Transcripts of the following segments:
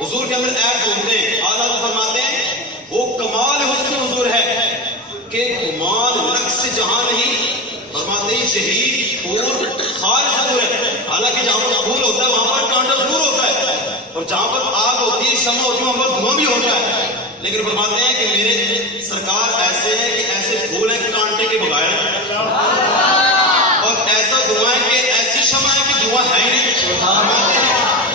حضور کے اندر ایڈ ہوتے ہیں. اعلیٰ فرماتے ہیں وہ کمال حسن حضور ہے کہ کمال نقص جہاں نہیں. فرماتے ہیں شہید پور خالص حضور ہے. حالانکہ جہاں پر پھول ہوتا ہے وہاں پر کانٹا ضرور ہوتا ہے, اور جہاں پر آگ ہوتی ہے شمع ہوتی ہے وہاں پر دھواں بھی ہوتا ہے. لیکن فرماتے ہیں کہ میرے سرکار ایسے ہیں کہ ایسے پھول ہیں کانٹے کے بغیر, اور ایسا دھواں ہے کہ ایسی شمع ہے کہ دھواں ہے ہی نہیں.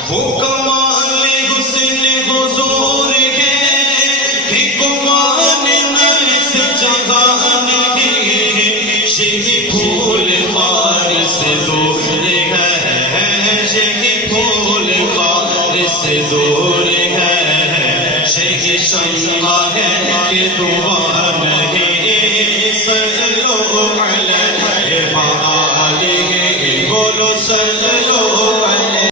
وہ کمال حسن حضور ہے کہ کمال نفس جہان ہے. شہی پھول خار سے دور ہے, شہی پھول خار سے دور ہے. شہی شمع ہے کہ دعا نہیں. صلو علی الحبیب, بولو صلو